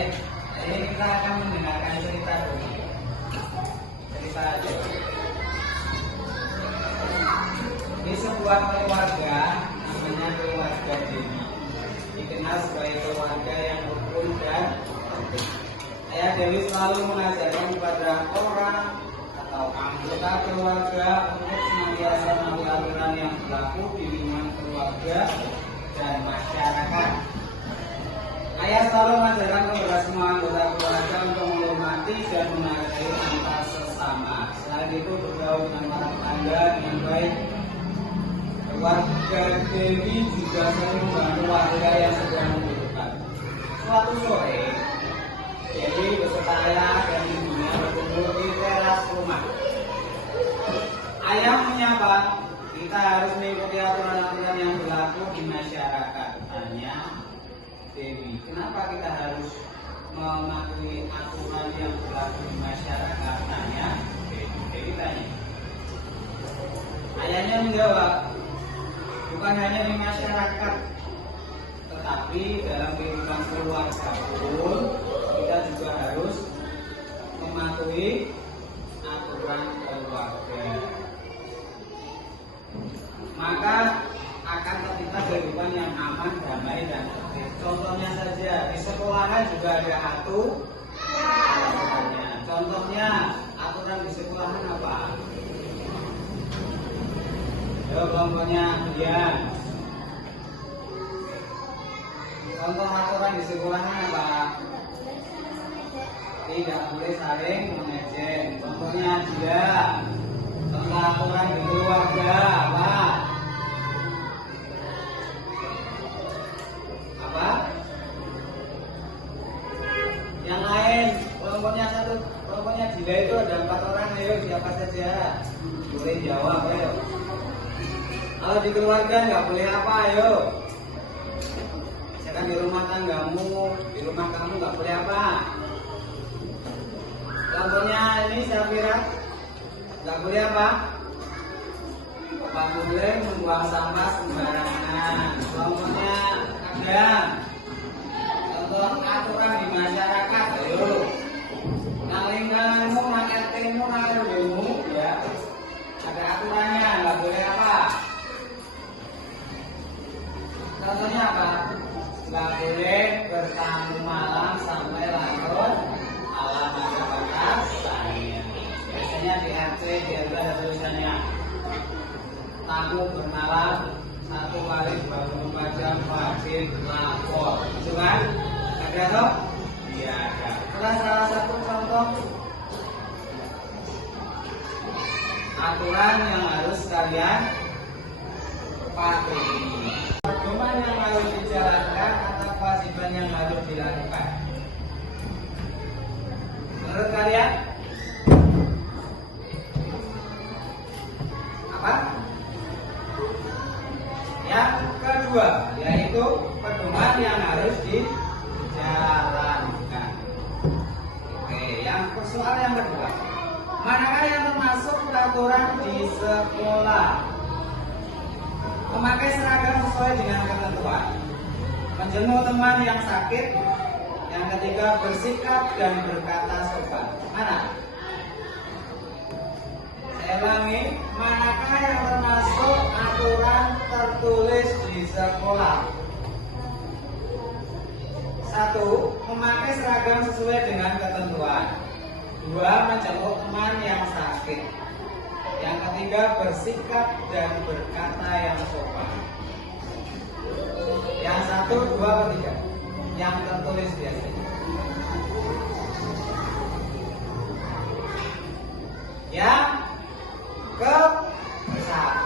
Baik, ini kita akan mendengarkan cerita dulu. Cerita aja. Di sebuah keluarga namanya keluarga Dewi, dikenal sebagai keluarga yang rukun dan tertib. Ayah Dewi selalu mengajarkan kepada orang atau anggota keluarga untuk senantiasa menaati aturan yang berlaku di lingkungan keluarga dan masyarakat. Ayah selalu mengajarkan kepada semua anggota keluarga untuk menghormati dan menghargai antar sesama. Selain itu bergaul dengan para tetangga dengan baik. Keluarga Dewi juga sering membantu warga yang sedang membutuhkan. Suatu sore, Dewi beserta ayah dan ibunya berkumpul di teras rumah. Ayah menyapa, kita harus mengikuti aturan-aturan yang berlaku di masyarakat. Tanya Dewi, kenapa kita harus mematuhi aturan yang berlaku di masyarakat? Tanya Dewi tanya. Ayahnya menjawab, bukan hanya di masyarakat, tetapi dalam kehidupan keluarga pun kita juga harus mematuhi aturan keluarga. Maka akan tercipta kehidupan yang aman, damai, dan tertib. Contohnya saja, di sekolahan juga ada aturannya. Contohnya, aturan di sekolahan apa? Contohnya kalian. Contoh aturan di sekolahan apa? Tidak boleh saling mengejek. Contohnya dia. Contoh aturan di keluarga apa? Apa? Yang lain, kelompoknya Jila itu ada 4 orang. Ayo siapa saja? Boleh jawab, ayo. Kalau di keluarga nggak boleh apa, ayo. Misalkan di rumah tanggamu, di rumah kamu nggak boleh apa? Contohnya ini Syafira, nggak boleh apa? Nggak boleh membuang sampah sembarangan. Contohnya ada. Contoh aturan di masyarakat, ayo. Nalingkanmu, naketemu, nakelmu, ya. Ada aturannya, nggak boleh apa? Contohnya apa? Nggak boleh bertamu malam sampai larut malam, ada batasannya. Biasanya di RC, di RW ada tulisannya tamu bermalam 1 kali 24 jam wajib lapor. Itu kan? Ada toh? Iya ada. Salah satu contoh aturan yang harus kalian patuhi. Pedoman yang harus dijalankan atau kewajiban yang harus dilakukan. Menurut kalian apa? Yang kedua, yaitu pedoman yang harus dijalankan. Oke, soal yang kedua. Manakah yang termasuk peraturan di sekolah? Memakai seragam sesuai dengan ketentuan, menjenguk teman yang sakit, yang ketiga bersikap dan berkata sopan. Mana? Saya ulangi, manakah yang termasuk aturan tertulis di sekolah? 1. Memakai seragam sesuai dengan ketentuan. 2. Menjenguk teman yang sakit. Yang ketiga bersikap dan berkata yang sopan. Yang 1, 2, atau 3? Yang tertulis biasanya. Yang ke-1.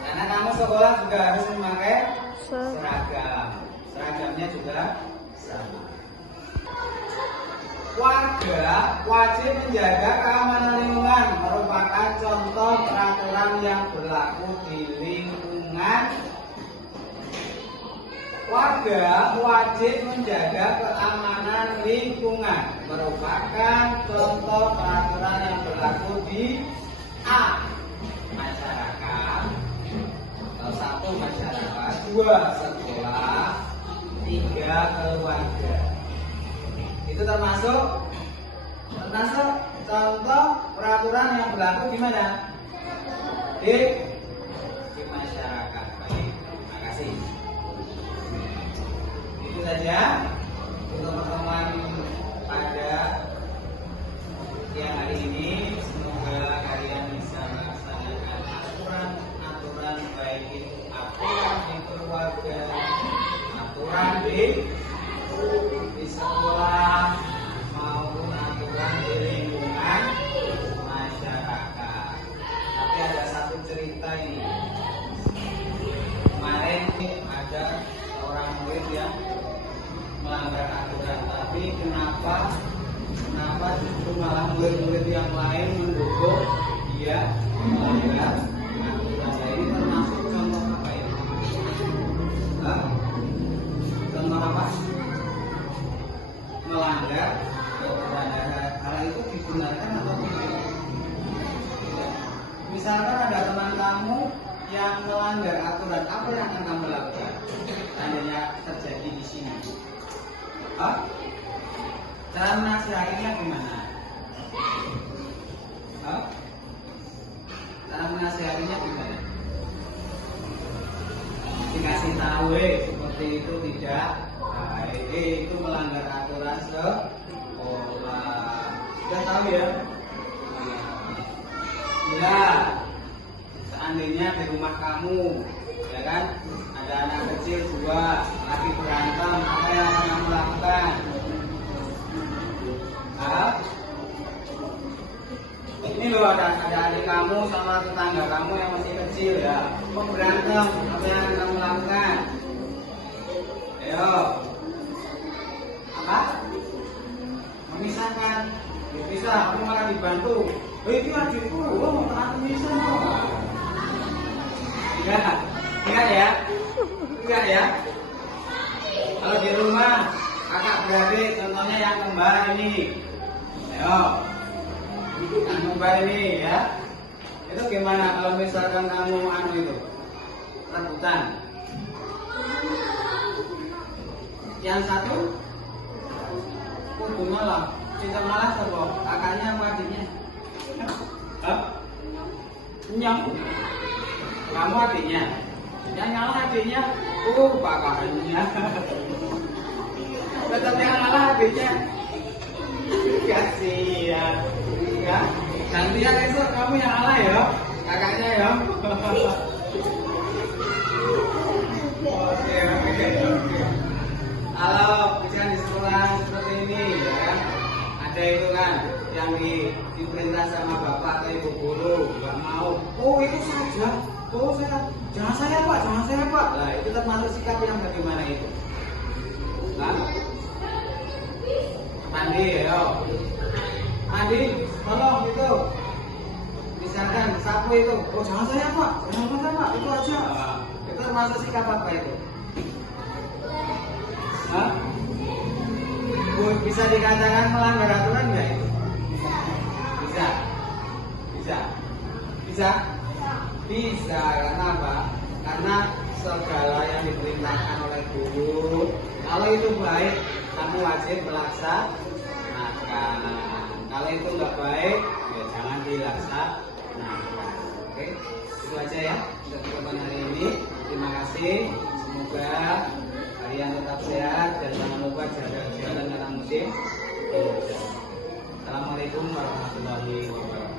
Karena kamu sekolah juga harus memakai seragam. Seragamnya juga sama. Warga wajib menjaga keamanan lingkungan, merupakan contoh peraturan yang berlaku di lingkungan. Warga wajib menjaga keamanan lingkungan, merupakan contoh peraturan yang berlaku di A. Masyarakat, atau 1 masyarakat, 2 sekolah, 3 keluarga. Itu termasuk contoh peraturan yang berlaku di mana? Di masyarakat. Baik, terima kasih. Itu saja untuk pertemuan pada siang hari ini. Semoga kalian bisa melaksanakan aturan baik itu aturan di keluarga, aturan di sekolah, maupun aturan di lingkungan masyarakat. Tapi ada satu cerita ini. Kemarin ada seorang murid yang melanggar aturan, tapi kenapa justru malah murid-murid yang lain mendukung dia melanggar aturan? Ini termasuk contoh apa ini? Contoh apa? Melanggar aturan. Hal itu dibenarkan atau tidak? Misalkan ada teman kamu yang melanggar aturan, apa yang akan kamu lakukan? Seandainya terjadi di sini, cara menasihatinya gimana? Cara menasihatinya gimana? Dikasih tahu, seperti itu tidak baik, itu melanggar aturan sekolah. Sudah tahu ya? Ya, seandainya di rumah kamu, ya kan, ada anak kecil dua lagi berantem, apa yang akan kamu lakukan? Ini loh, ada adik kamu sama tetangga kamu yang masih kecil ya, kok berantem, apa yang akan kamu lakukan? Ayo, apa? Memisahkan, bisa, kamu malah dibantu. Itu adikku, mau aku bisa loh. Enggak ya. Kalau di rumah kakak beradik, contohnya yang kembar ini, ayo, yang kembar ini ya, itu gimana kalau misalkan kamu itu rebutan, yang satu kudu malah, cinta malah sobo, kakaknya apa adiknya? Nyam, kamu adiknya, yang ngalah adiknya, kakaknya. Tetap yang ngalah adiknya. Kasihan, ya. Gantian esok kamu yang ngalah ya, kakaknya ya. Oke. Kalau misalkan di sekolah seperti ini ya, ada itu kan yang diperintah sama bapak atau ibu guru, nggak mau. Oh itu saja. Oh jangan saya pak. Nah itu termasuk sikap yang bagaimana itu? Andi, tolong itu. Misalkan sapu itu, oh jangan saya pak, itu aja. Itu termasuk sikap apa itu? Bisa dikatakan melanggar aturan nggak itu? Bisa, karena apa? Karena segala yang diperintahkan oleh guru, kalau itu baik, kamu wajib melaksanakan. Kalau itu nggak baik, ya jangan dilaksanakan. Oke, itu aja ya untuk pertemuan hari ini. Terima kasih. Semoga kalian tetap sehat dan jangan lupa jaga kesehatan karena musim. Assalamualaikum warahmatullahi wabarakatuh.